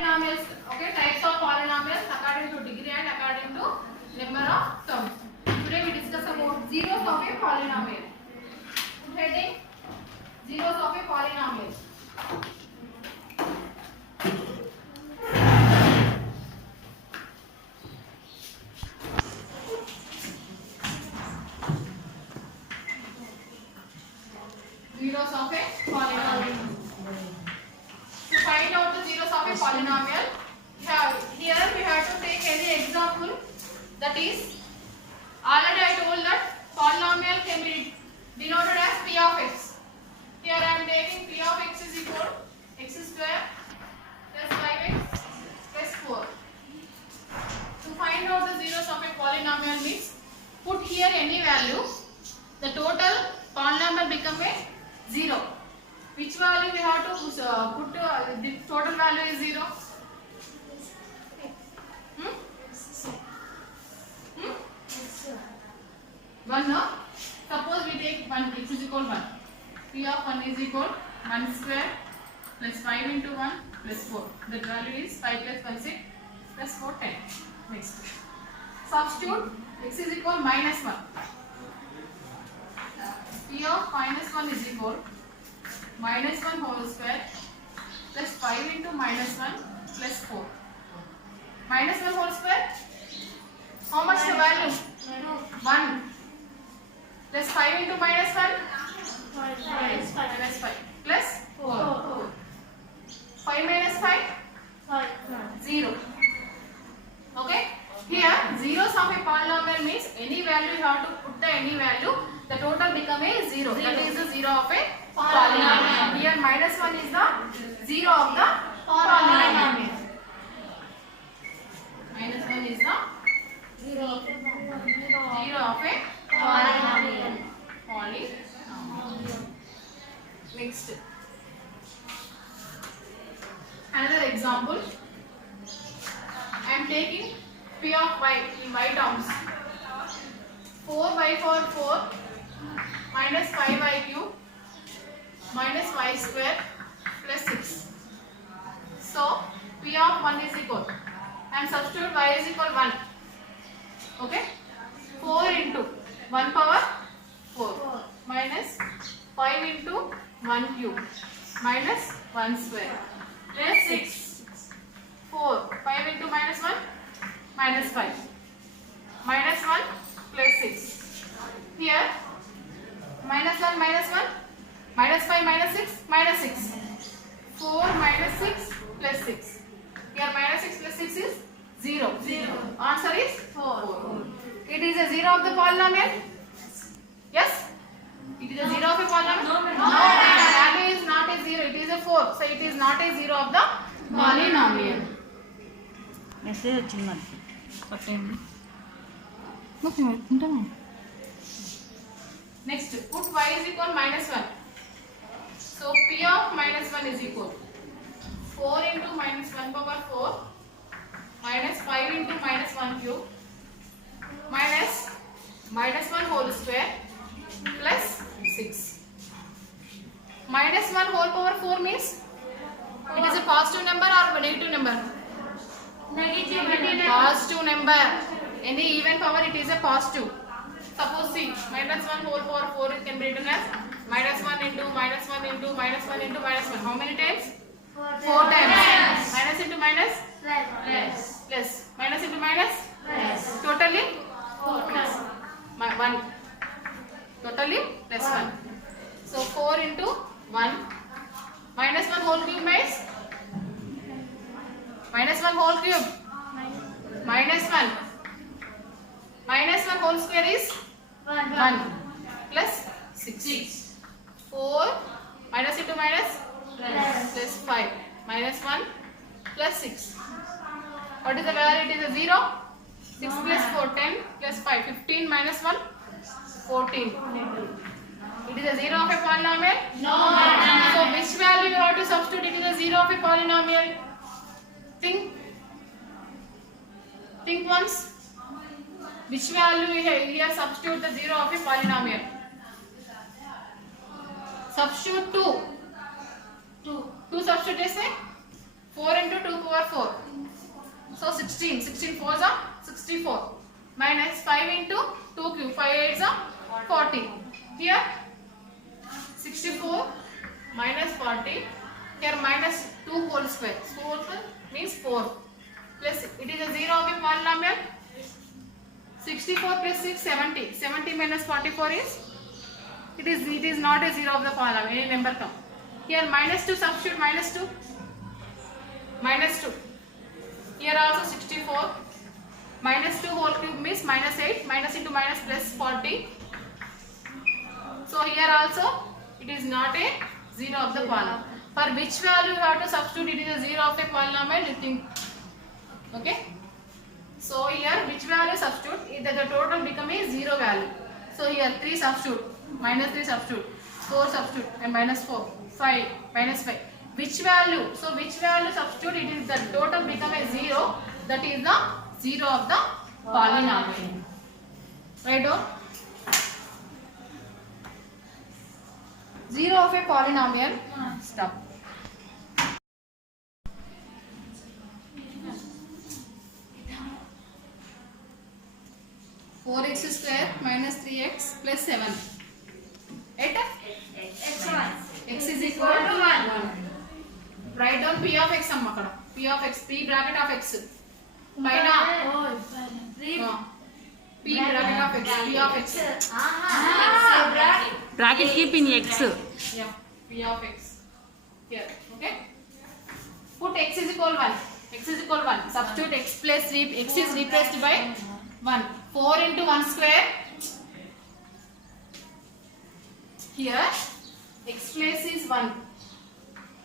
Polynomials, okay, types of polynomials according to degree and according to number of terms. Today we discuss about zeros of a polynomial. Heading: zeros of a polynomial. Zeros of a polynomial. To find out the zeros of a polynomial, here we have to take any example. That is, already I told that polynomial can be denoted as p of x. Here I am taking p of x is equal to x square plus 5x plus 4. To find out the zeros of a polynomial means put here any value. The total polynomial become a 0. Which value we have to put? The total value is 0. One, no? Suppose we take 1, x is equal 1. P of 1 is equal 1 square plus 5 into 1 plus 4. That value is 5 plus 1 6 plus 4 10. Next. Substitute x is equal minus 1. P of minus 1 is equal minus 1 whole square plus 5 into minus 1 plus 4. Minus 1 whole square? How much the value? 1. Plus 5 into minus 1? Minus 5. Plus 4. 5 minus 5? 0. Okay? Here, zeros of a polynomial means any value you have to put the any value, the total become a 0. That is the 0 of a polynomial. Here, minus 1 is the 0 of the polynomial. Minus 1 is the 0 of a polynomial. Next. Another example. I am taking p of y in y terms. 4 by 4 4 minus 5y cube minus y square plus 6. So p of 1 is equal. I am substitute y is equal 1. Okay? 4 into 1 power 4 minus 5 into 1 cube minus 1 square plus 6. 4. 5 into minus 1 minus 5 minus 1 plus 6. Here minus 1 minus 1 minus 5 minus 6 minus 6. 4 minus 6 plus 6. Here minus 6 plus 6 is 0. Answer is 4. It is a 0 of the polynomial? Yes? It is a 0 of a polynomial? No. Value is not a 0. It is a 4. So it is not a 0 of the polynomial. Message వచ్చింది మనకి పట్టండి. Next, put y is equal minus 1. So p of minus 1 is equal 4 into minus 1 power 4 minus 5 into minus 1 cube minus minus 1 whole square plus 6. Minus 1 whole power 4 means it is a positive number or negative number? Positive number. Any even power it is a positive. Suppose see, minus 1 whole power 4 it can be written as minus 1 into minus 1 into minus 1 into minus 1. How many times? 4 times. Minus into minus? Plus. Minus into minus? Totally? 1. Totally plus 1. So 4 into 1. Minus 1 whole cube means? Minus 1 whole cube. Minus 1. Minus 1 whole square is? 1. Plus 6. 4. Minus into minus? Plus 5. Minus 1 plus 6. What is the value? It is a 0. 6 plus 4, 10 plus 5, 15 minus 1, 14. It is a 0 of a polynomial? No. So which value you have to substitute? It is a 0 of a polynomial. Think once. Which value here substitute the 0 of a polynomial? Substitute 2. 2 substitute is 4 into 2 power 4. So 16. 16 4s are 64. Minus 5 into 2 cube. 5 8s are 40. Here 64 minus 40. Here minus 2 whole square. 2 whole square means 4. Plus it is a 0 of a polynomial. 64 plus 6 70. 70 minus 44 is it is not a 0 of the polynomial. Any number come. Here minus 2 substitute minus 2. Minus 2. Here also 64. Minus 2 whole cube means minus 8. Minus into minus plus 40. So here also it is not a 0 of the polynomial. For which value you have to substitute it is a 0 of a polynomial, you think. Okay. So here which value substitute, the total become a 0 value. So here 3 substitute, minus 3 substitute, 4 substitute and minus 4, 5, minus 5. Which value? So which value substitute, it is the total become a 0, that is the 0 of the polynomial. Right on? 0 of a polynomial. Stop. 4x square minus 3x plus 7. At x is equal to 1. Write down p of x amma kada. P of x, p bracket of x. Paina. P bracket of x, p of x. Bracket keep in x. Yeah, p of x. Here, okay. Put x is equal 1. X is equal 1. Substitute x plus x is replaced by 1. 4 into 1 square. Here x place is 1.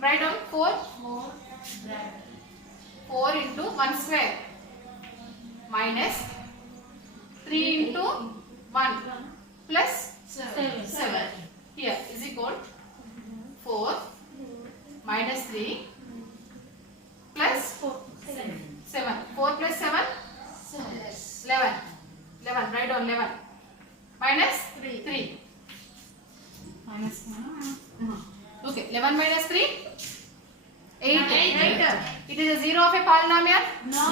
Write down 4. 4 into 1 square minus 3 into 1 plus 7. Here is equal 4 minus 3 plus 7. 4 plus 7 11. 11. Write down 11 minus 3. Minus okay, 11 minus 3 8. It is a 0 of a polynomial? No.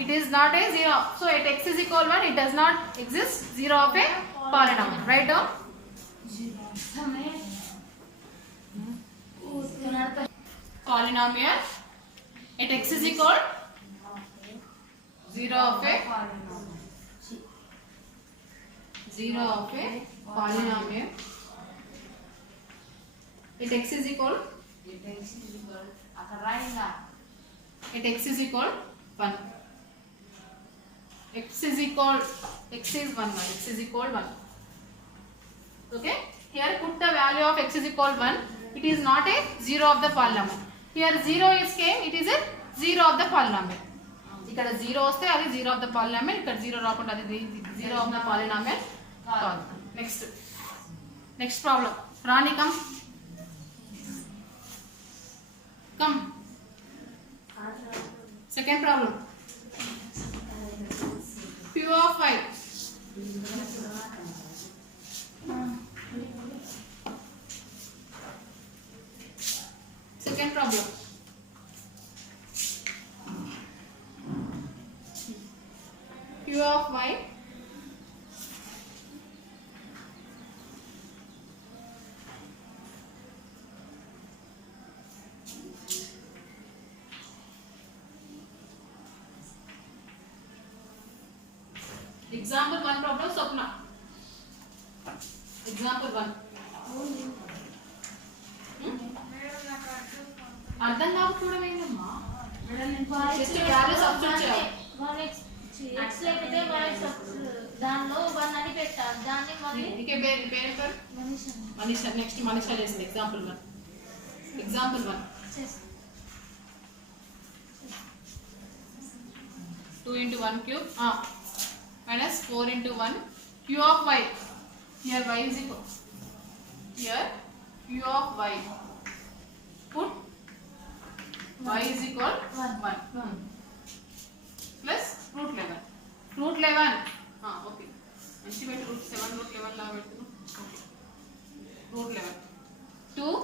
It is not a 0. So at x is equal 1, it does not exist 0 of a polynomial. Write down polynomial at x is equal 0 of a polynomial. At x is equal at x is equal 1. X is 1. X is equal 1. Okay. Here put the value of x is equal 1. It is not a 0 of the polynomial. Here 0 is came. It is a 0 of the polynomial. ఇక్కడ 0 వస్తే అది 0 of the polynomial. ఇక్కడ 0 రాకుండా అది 0 of the polynomial కాదు. Next problem. Rani, come. Second problem. Q of y. Second problem. Q of y example 1 problem. Swapna, example 1. అర్థం కాకపోవడం ఏంటమ్మా? జస్ట్ వాల్యూ సబ్స్టిట్యూట్ చేయాలి. x లేకపోతే y దానిలో 1 అని పెట్టాలి. దాన్ని మళ్ళీ ఇంకే పేరు మనీషా. నెక్స్ట్ మనీషా చేసింది example 1. Example 1 2 into 1 cube minus 4 into 1 q of y. Here y is equal. Here q of y. Put y is equal 1 plus root 11. Root 11. Okay. మంచి పెట్టి root 7 root 11 లా పెడుతున్నాం. Okay. Root 11. 2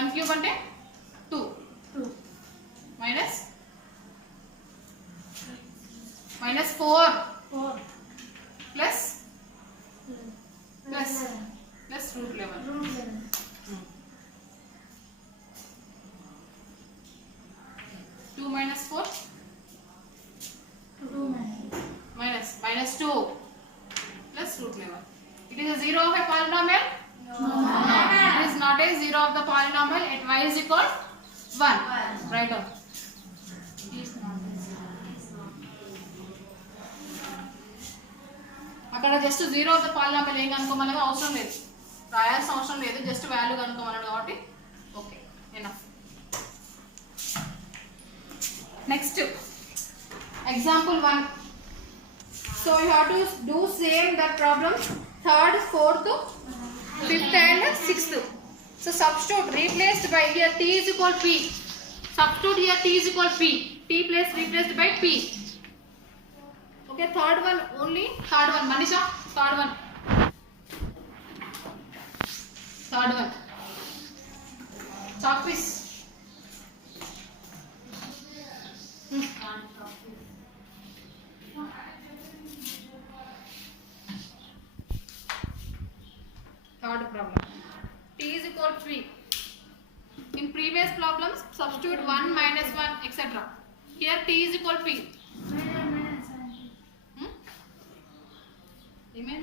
1 cube అంటే 2 minus minus 4 4 plus plus root 11. root 11. 2 minus 4 2 minus 2 plus root 11. It is a zero of a polynomial? No. It is not a zero of the polynomial at y is equal 1. Write down. అక్కడ just zero of the polynomial ఏం కనుక్కోమనగా అవసరం లేదు, రాయాల్సిన అవసరం లేదు, just value కనుక్కోమన్నాడు కాబట్టి okay enough. Next example 1. So you have to do same that problem 3rd, 4th, 5th and 6th. So substitute replaced by here t is equal p. Substitute here t is equal p. T place replaced by p. Okay, third one only. Third one, Manisha. Third one. Third one. Chalk piece. Third problem. T is equal to 3. In previous problems, substitute 1 minus 1 etc. Here T is equal to P. Amen.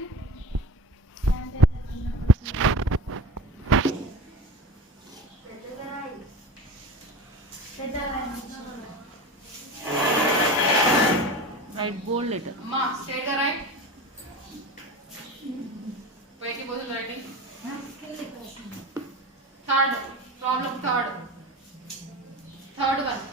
Write bold letter. Ma, state the right. Waiting for the writing. Third problem. Third one.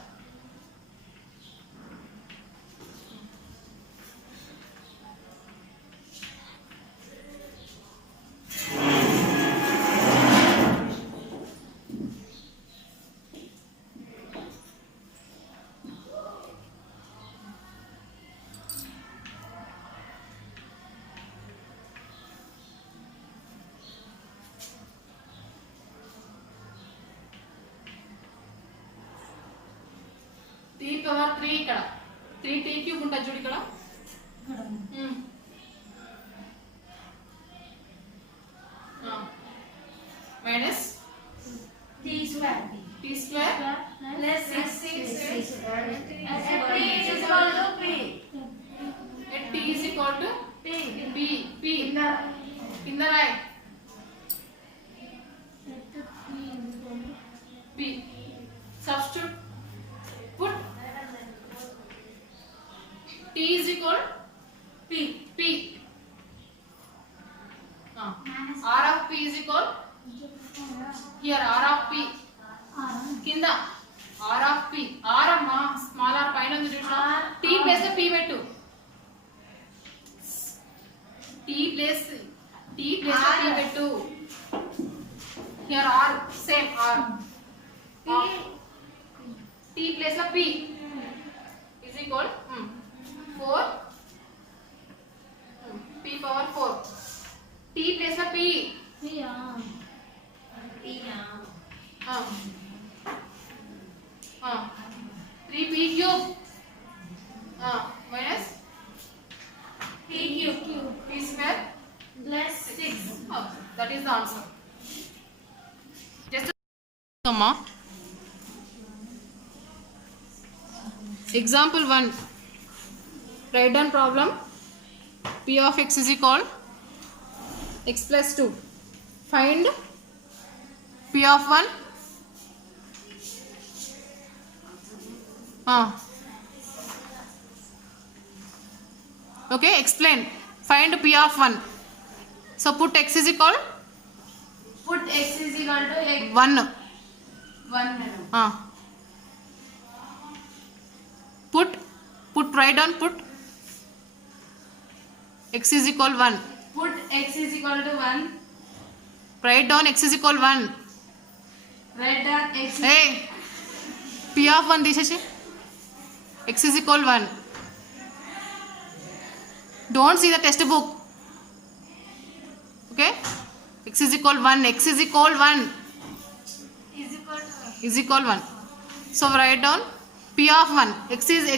T power 3 ఇక్కడ 3 t cube ఉంటుంది చూడు ఇక్కడ minus t square t square plus 6 at t is equal to p in the right p substitute put t is equal p r of p is equal here r of p kinda r of p r amma small r పైన ఉంది చూడు t place లో p పెట్టు t place లో p పెట్టు here r same r t place లో p is equal 4 p power 4 t place లో p 3p cube minus p cube p square plus 6 that is the answer. Just comma example 1. Write down problem. P of x is equal x plus 2. Find P of 1. Okay, explain. Find P of 1. So put x is equal put x is equal to x 1. 1 Put write down put x is equal 1. put x is equal to 1 Write down x is equal 1. write down x is Hey, P of 1 తీసేసి x is equal 1. Don't see the textbook. Okay, x is equal 1. X is equal 1. Is equal 1. So write down P of 1.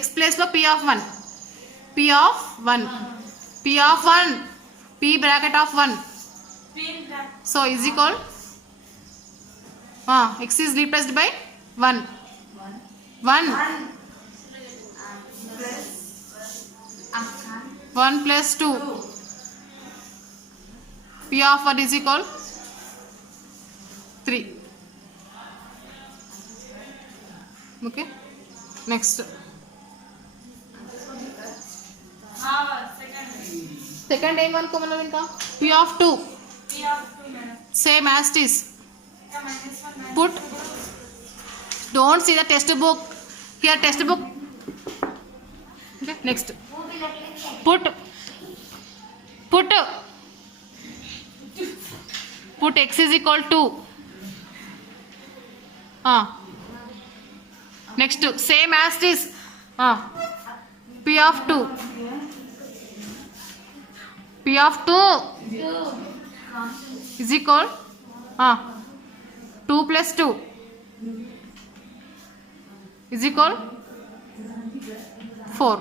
X place lo P of 1. P P of 1. P of 1. P bracket of 1. So is equal. X is replaced by 1. 1. 1 plus 2. P of 1 is equal 3. Okay. Next. Second name one common inka. P of 2. Same as it is. Put. Don't see the textbook. Here textbook. Okay. Next. Put x is equal to. Next. Same as it is. P of 2. P of 2 is equal 2 plus 2 is equal 4.